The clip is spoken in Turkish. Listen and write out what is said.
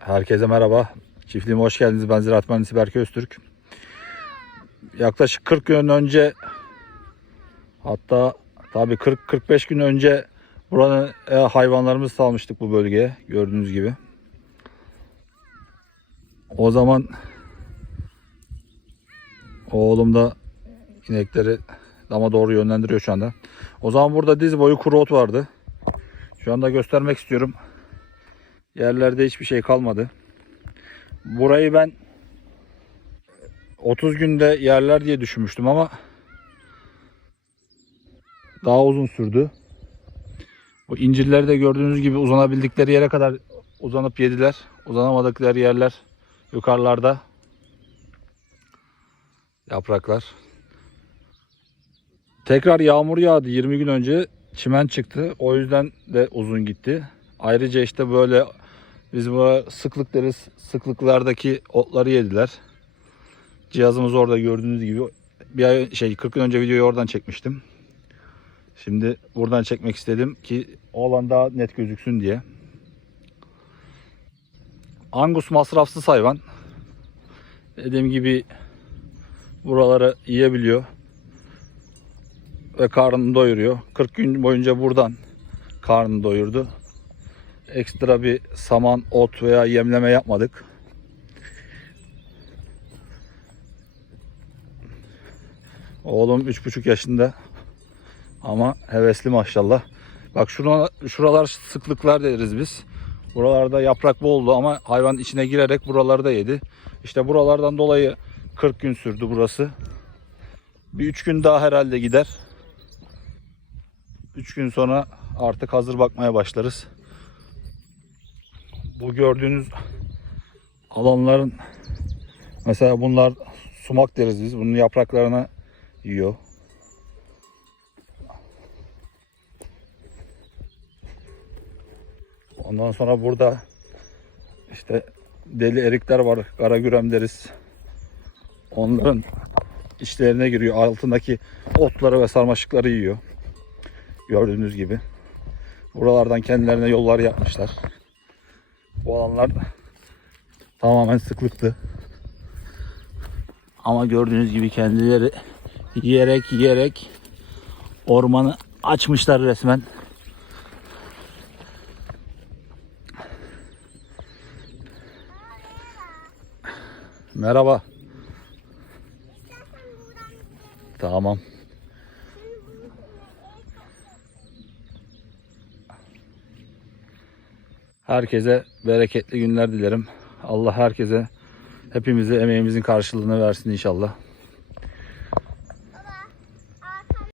Herkese merhaba. Çiftliğime hoş geldiniz. Ben Ziraat Mühendisi Berke Öztürk. Yaklaşık 40 gün önce hatta tabii 40-45 gün önce buranın e, hayvanlarımızı salmıştık bu bölgeye. Gördüğünüz gibi. O zaman oğlum da inekleri dama doğru yönlendiriyor şu anda. O zaman burada diz boyu kuru ot vardı. Şu anda göstermek istiyorum. Yerlerde hiçbir şey kalmadı. Burayı ben 30 günde yerler diye düşünmüştüm ama daha uzun sürdü. Bu incirleri de gördüğünüz gibi uzanabildikleri yere kadar uzanıp yediler. Uzanamadıkları yerler yukarılarda. Yapraklar. Tekrar yağmur yağdı 20 gün önce. Çimen çıktı. O yüzden de uzun gitti. Ayrıca işte böyle biz bu sıklık deriz. Sıklıklardaki otları yediler. Cihazımız orada gördüğünüz gibi. Bir ay şey 40 gün önce videoyu oradan çekmiştim. Şimdi buradan çekmek istedim ki o alan daha net gözüksün diye. Angus masrafsız hayvan. Dediğim gibi buraları yiyebiliyor ve karnını doyuruyor. 40 gün boyunca buradan karnını doyurdu. Ekstra bir saman, ot veya yemleme yapmadık. Oğlum 3,5 yaşında ama hevesli maşallah. Bak şuna, şuralar sıklıklar deriz biz. Buralarda yaprak boldu ama hayvan içine girerek buraları da yedi. İşte buralardan dolayı 40 gün sürdü burası. Bir 3 gün daha herhalde gider. 3 gün sonra artık hazır bakmaya başlarız. Bu gördüğünüz alanların mesela bunlar sumak deriz biz. Bunun yapraklarını yiyor. Ondan sonra burada işte deli erikler var. Karagürem deriz. Onların içlerine giriyor. Altındaki otları ve sarmaşıkları yiyor. Gördüğünüz gibi. Buralardan kendilerine yollar yapmışlar. Bu alanlar tamamen sıklıktı. Ama gördüğünüz gibi kendileri yiyerek yiyerek ormanı açmışlar resmen. Merhaba. Tamam. Herkese bereketli günler dilerim. Allah herkese hepimize emeğimizin karşılığını versin inşallah.